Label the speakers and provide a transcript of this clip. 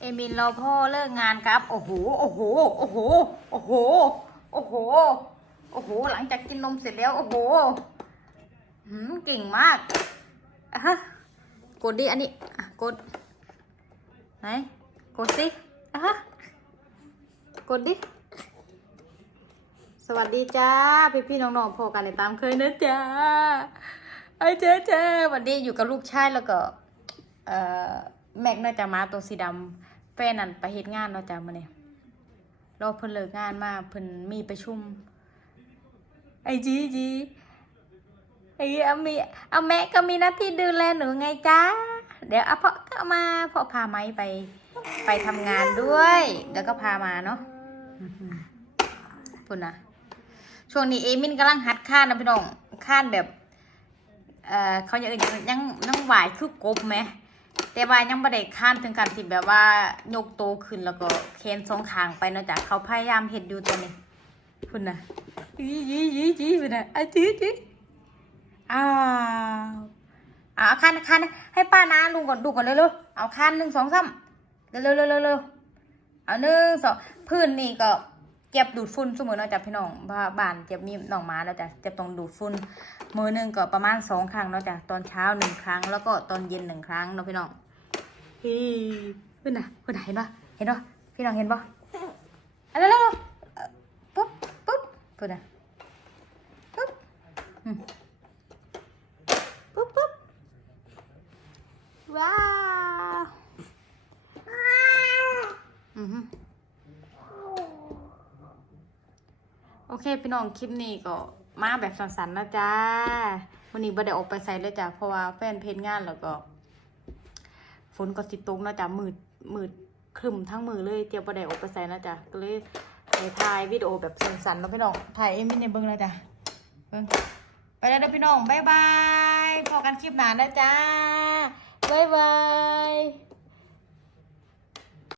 Speaker 1: เอมินรอพ่อเลิกงานครับ โอ้โห โอ้โห โอ้โห โอ้โห โอ้โห โอ้โห หลังจากกินนมเสร็จแล้ว โอ้โหหืมเก่งมากอะฮะ กดดิ อันนี้อะกด ไหน กดสิอะฮะ กดดิ สวัสดีจ้า พี่พี่ๆน้องๆพอกันในตามเคยนะจ้าไอ้เจ้าเจ้าวันนี้อยู่กับลูกชายแล้วก็ เอ่อ แม็กน่าจะมาตัวสีดำแฟนนั่นไปเฮ็ดงานเนาะจ้ามื้อนี้รอเพิ่นเลิกงานมาเพิ่นมีประชุม ไอจีจีไอ้อามีเอาแม่ก็มีหน้าที่ดูแลหนูไงจ้าเดี๋ยวอาพ่อก็มาพ่อพาไม้ไปไปทำงานด้วยเดี๋ยวก็พามาเนาะพุ่นนะช่วงนี้เอมินกำลังหัดข้านนะพี่น้องข้านแบบ เออเขายังยังยังยังไหวคือกบไหม แต่ว่ายังไม่ได้ข้านถึงการที่แบบว่ายกโตขึ้นแล้วก็เค้นสองขางไปเนอกจากเขาพยายามเห็ดอยู่ตัวนี้คุณนะยียียียีคุณนะอะจีจีอ้าวเอาข้านข้านให้ป้านะลุงก่อนดูก่อนเร็วๆเอาข้านหนึ่งสองสามเร็วเร็วเร็วเร็วเอาหนึ่งสองพื้นนี่ก็เก็บดูดฝุ่นเสมอเนาะจ้ะพี่น้องบ้าบ้านเจ็บมีหนองหมาแล้วจ้ะจ็บตรงดูดฝุ่นมือหนึ่งก็ประมาณสองครั้งเนาะจ้ะตอนเช้าหนึ่งครั้ง แล้วก็ตอนเย็นหนึ่งครั้งเนาะพี่น้อง ฮีเพื่อนนะเพื่อนนะเห็นปะเห็นปะพี่น้องเห็นปะอะไรแล้วปุ๊บปุ๊บเพื่อนนะปุ๊บปุ๊บปุ๊บว้าวอือฮึโอเคพี่น้องคลิปนี้ก็มาแบบสั้นๆนะจ้าวันนี้บ่ได้ออกไปใส่เลยจ้ะเพราะว่าแฟนเพลงงานแล้วก็ ฝนก็สิตกนะจ๊ะมืดมืดครึมทั้งมือเลยเจียวประเด้ออกไปใส่นะจ๊ะก็เลยถ่ายวิดีโอแบบสั้นๆแล้วพี่น้องถ่ายเอ็มมี่ในเบิ้งนะจ้ะเบิ้งไปแล้วเด้อพี่น้อง บ๊ายบาย พอกันคลิปหน้านะจ๊ะ บ๊ายบาย